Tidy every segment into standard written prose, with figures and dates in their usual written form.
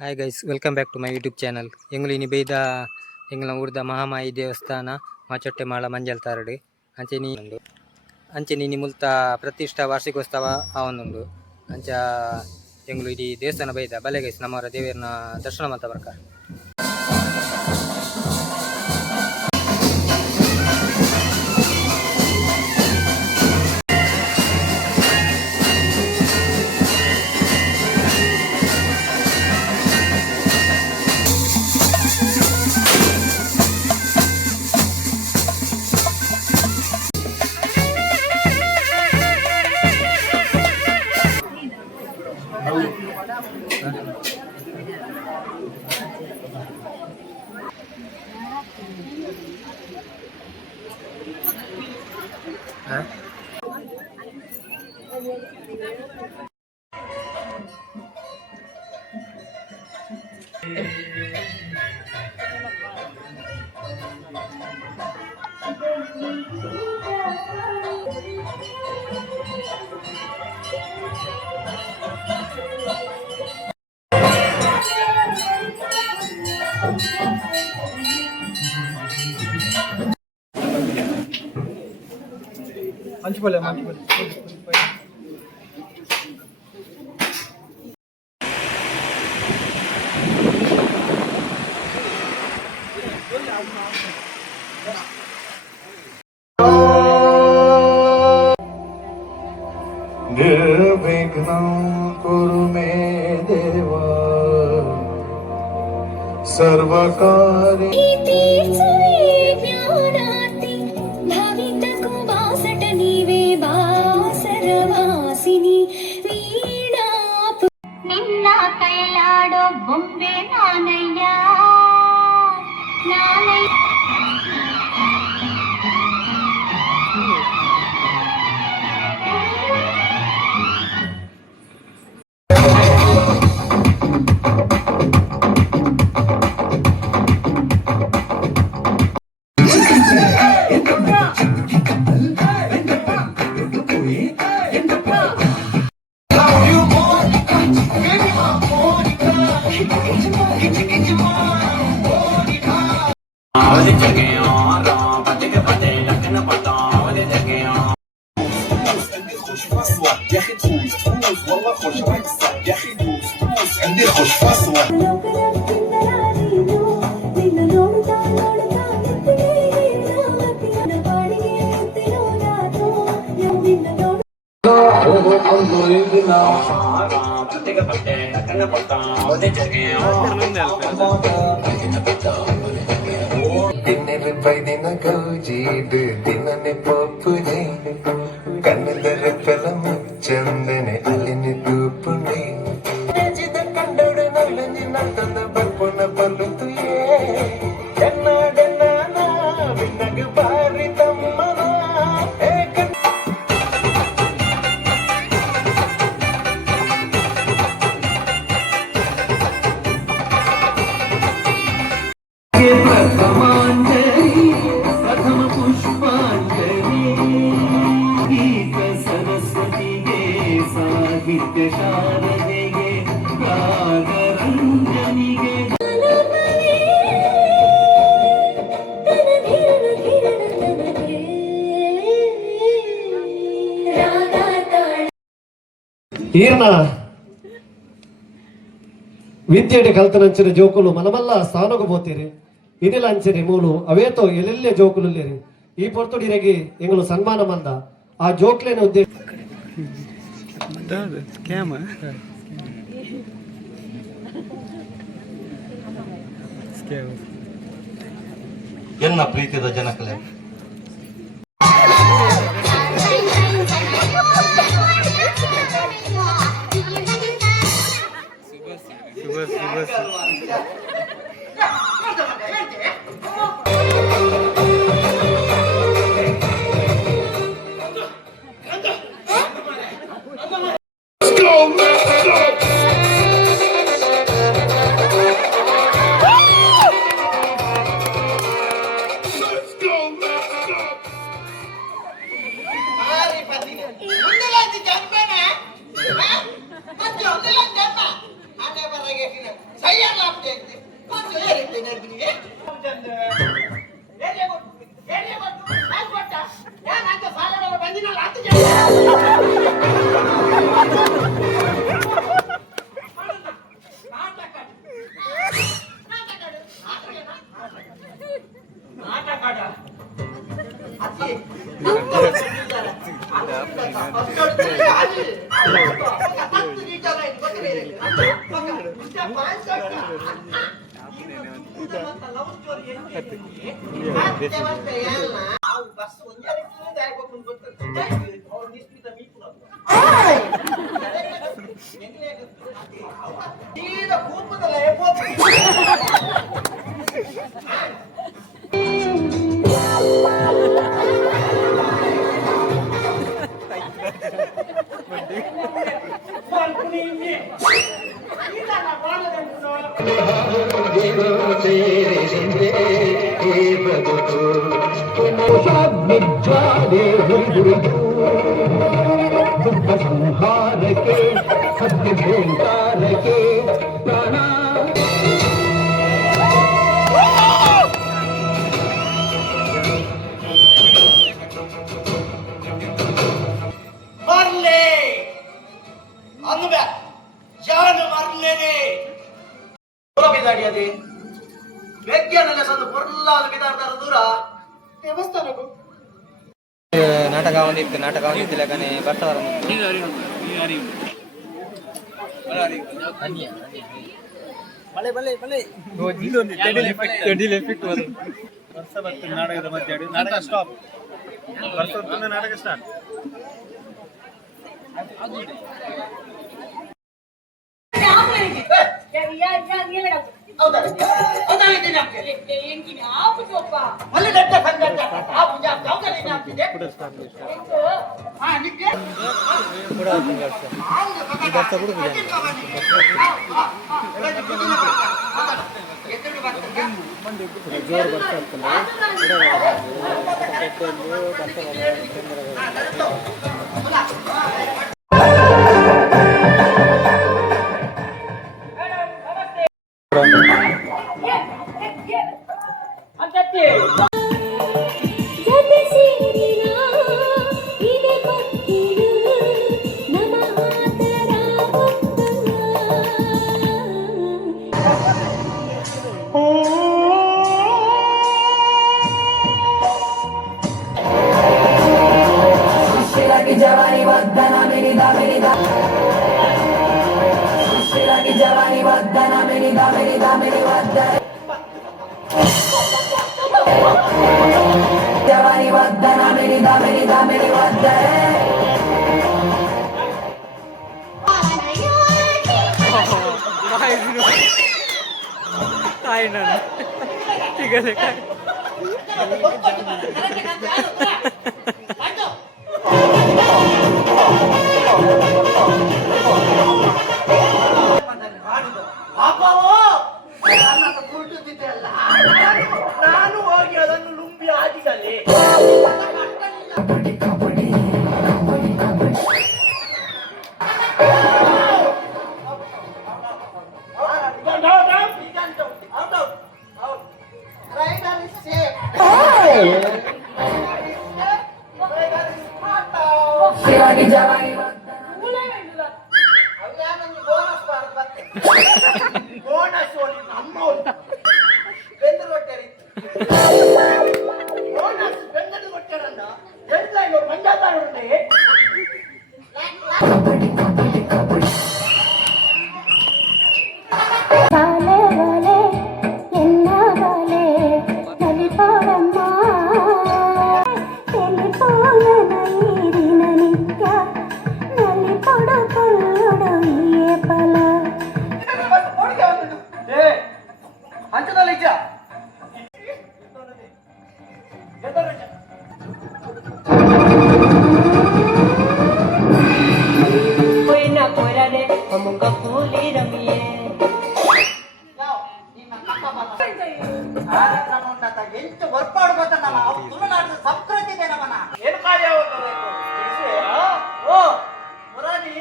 Hi guys, welcome back to my YouTube channel. ಎಂಗ್ಲು ಇನಿ ಬೈದ ಎಂಗ್ಲ ಊರ್ದ ಮಹಾಮಾಯಿ ದೇವಸ್ಥಾನ ಮಾಚೊಟ್ಟೆ ಮಾಳ ಮಂಜಲ್ ತಾರಡು ಅಂಚೆ ನೀನು ಮುಲ್ತ ಪ್ರತಿಷ್ಠಾ ವಾರ್ಷಿಕೋತ್ಸವ ಆವೊಂದುಂಡು. ಅಂಚ ಎಂಗ್ಲು ಇಡೀ ದೇವಸ್ಥಾನ ಬೈದ ಬಲೆ ಗೈಸ್ ನಮ್ಮವರ ದೇವರನ್ನ ದರ್ಶನ ಮಾತ ಬರ್ಕ. మంచిపల్లె निर्विघ्नं कुरु मे देव सर्वकार्य ಕೈಲಾಡೋ ಬೊಂಬೆ ನಾನಯ್ಯ يا اخي تفوز والله خوش تكسر يا اخي دوس عندي خوش فاصله ದಿನನೆ ಪಪ್ಪುನೆ ಕಣ್ಣದರ ಫಲಮ ಚಂದನೆ ಅಲಿನಿ ತೂಪುನೆ ರಜಿದ ಕಂಡೋಡು ನಲ್ಲನಿ ನಂತನ ಬರ್ಪುನ ಬಲ್ಲುತುಯೇ ಎನ್ನಡನ ವಿನಗ ಬಾರಿ ತಮ್ಮನ ಪ್ರಥಮ ಪುಷ್ಪಾಂಜಲಿ ಸರಸ್ವತಿಗೆ ಸಾಹಿತ್ಯ ಶಾರದೆಗೆ ರಾಗರಂಜನಿಗೆ ఈయన విద్యటి కల్తనంచిన జోకులు మనమల్ల స్థానకు పోతేರಿ ಇದಿಲ್ಲ ಅಂಚರಿ ಮೂಲು ಅವೇತೋ ಎಲ್ಲೆಲ್ಲೇ ಜೋಕುಲು ಈ ಪೊರ್ತುಡಿರೆಗೆ ಎಂಗಳು ಸನ್ಮಾನ ಮಂದ ಆ ಜೋಕ್ಲೇನ ಉದ್ದೇಶ ಎನ್ನ ಪ್ರೀತಿದ ಜನಕಲೆ ಸಂಹಾರಕ್ಕೆ ಸತ್ಯ ಗೋಂಕಾರಕ್ಕೆ ಪ್ರಾಣ ಮರ್ಲೆ ಅನ್ಬ ಯಾನು ಮರ್ಲೇನೆ ಬಿದಾಡಿಯದೆ ವ್ಯಕ್ತಿಯನ್ನೆಲ್ಲ ಸಂದು ಪೊರ್ಲಾದ ಬಿದಾಡ್ತಾರ ದೂರ ದೇವಸ್ಥಾನಕ್ಕೂ ನಾಟಕ ಒಂದಿತ್ತು ನಾಟಕ ಒಂದಿತ್ತು ಲೆಕ್ಕನೆ ಬರ್ತಾರ ಮಳೆ ಮಳೆ ಮಳೆ ವರ್ಷ ಬರ್ತೀನಿ ನಾಟಕದ ಮಧ್ಯೆ ನಾಟಕ ಸ್ಟಾಪ್ ವರ್ಷ ನಾಟಕ ಸ್ಟಾರ್ಟ್ ಜೋರು ಬರ್ತಾ जवानी वदना मेरी दा जवानी वदना मेरी दा वदना जवानी वदना मेरी दा वदना ठीक है ನಾನು ಹೋಗಿ ಅದನ್ನು ಲುಂಬಿ ಹಾಕಿದಲ್ಲಿ शिवाजी जवानी ಬೋನಸ್ ಅಮ್ಮ ಬೆಂದು ಕೊಟ್ಟರಿ ಬೋನಸ್ ಬೆಂದು ಕೊಟ್ಟರನ್ನ ಎಲ್ಲ ಇವರು ಮಂಜಾತಾರ ಉಂಟೆ ಹಂಚದಲ್ಲಿ ಇಜ್ಜ ಎಂಟು ಹೊರ್ಪಾಡು ಗೊತ್ತನವ ಅವು ತುಳುನಾಡಿನ ಸಂಸ್ಕೃತಿ ಇದೆ ನಮ್ಮನ ಏನು ಕಾರ್ಯ ಓ ಮುರಾರಿ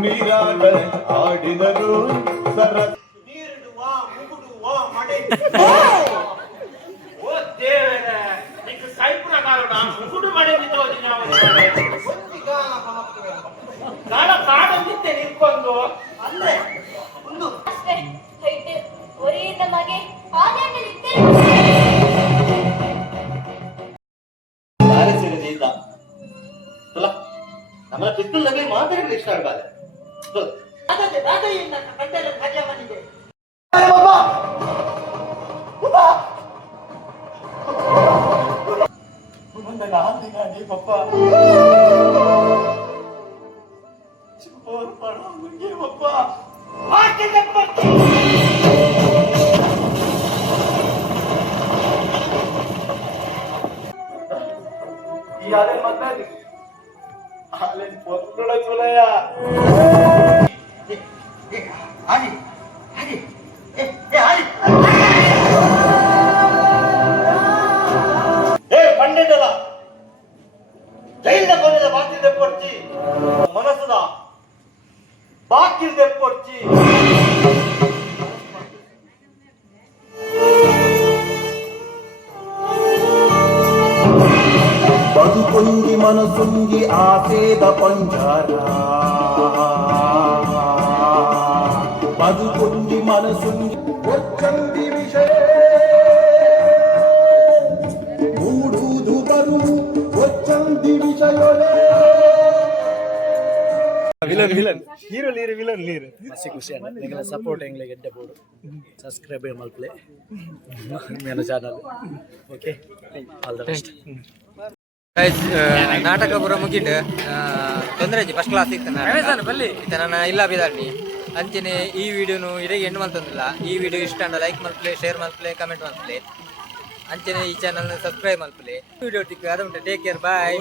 ನೀರಾಗಲೇ ಆಡಿದರು ಸರ ನೀರಿಡುವ ಮುಗುಡುವ ಮಡೆ ಓ ದೇವರೇ ನಿಕ್ಕೆ ಸೈಪುರ ಕಾರಣ ಮುಗುಡು ಮಡೆ ನಿಂತೋದಿ ನಾವು ಗಾಳ ಕಾಡಂದಿತ್ತೆ ನಿಂತ್ಕೊಂಡು ಅಂದ್ರೆ ಒಂದು ಒರೆಯಿಂದ ಮಗೆ ಆದಾಯದಲ್ಲಿ मला पिस्तूल लगे ಮಾತಾಡಿ ಇಷ್ಟ ಆಗಲ್ಲ ದಾದಾಯಿಂದ ಕಟ್ಟೆಲ್ಲ ಹಾಗೆ ಬಂದಿದೆ ಮುಂದೆ ನಾಂದಿ ಪಪ್ಪ ಚಿಪ್ಪೋರ್ ಪಡ ಮುಂಗೆ ಪಪ್ಪ ಈ ಆಲೆ ಮಾತಾಡಿ ಆಲೆ ಪೊತ್ತುಳ ಚುಲಯ ಆಲಿ ಆಲಿ ಆಲಿ ಪಂಡಿತದ ಜೈಲಿನ ಕೊನೆದ ಬಾಕಿ ತೆಪ್ಪೊರ್ಚಿ ಮನಸ್ಸದ ಬಾಕಿ ತೆಪ್ಪೊರ್ಚಿ ಬದುಕುಂಗಿ ಮನಸುಂಗಿ ಆಸೇದ ಪಂಜರ ಬದುಕುಂಗಿ ಮನಸುಂಗಿ ಒಚ್ಚಂದಿ ವಿಷಯ ಮೂಡುವುದು ಬರು ಒಚ್ಚಂದಿ ವಿಷಯೊಳೆ ವಿಲನ್ ಹೀರೋ ಲೀರು ವಿಲನ್ ಲೀರು ಮಸಿ ಖುಷಿ ಅಣ್ಣ ನಿಂಗೆಲ್ಲ ಸಪೋರ್ಟ್ ಎಂಗ್ಲೆ ಗೆಡ್ಡೆ ಬೋಡು ಸಬ್ಸ್ಕ್ರೈಬ್ ಮಲ್ಪಲೆ ಮೇನ channel okay all the best ನಾಟಕ ಪೂರ ಮುಗಿಂಡು ತೊಂದರೆ ಫಸ್ಟ್ ಕ್ಲಾಸ್ ಇತ್ತು ಬಲ್ಲಿ ನನ್ನ ಇಲ್ಲ ಬಿದಾರ್ನಿ ಅಂಚನೆ ಈ ವಿಡಿಯೋನು ಇಡೀ ಎಂಡ್ ಮಲ್ತಂದಿಲ್ಲ ಈ ವಿಡಿಯೋ ಇಷ್ಟ ಅಂಡ ಲೈಕ್ ಮಲ್ಪಲೆ ಶೇರ್ ಮಲ್ಪಲೆ ಕಮೆಂಟ್ ಮಲ್ಪಲೆ ಅಂಚನೆ ಈ ಚಾನಲ್ ಸಬ್ಸ್ಕ್ರೈಬ್ ಮಲ್ಪಲೆ ವಿಡಿಯೋ ಟಿಕ್ ಅದು ಟೇಕ್ ಕೇರ್ ಬಾಯ್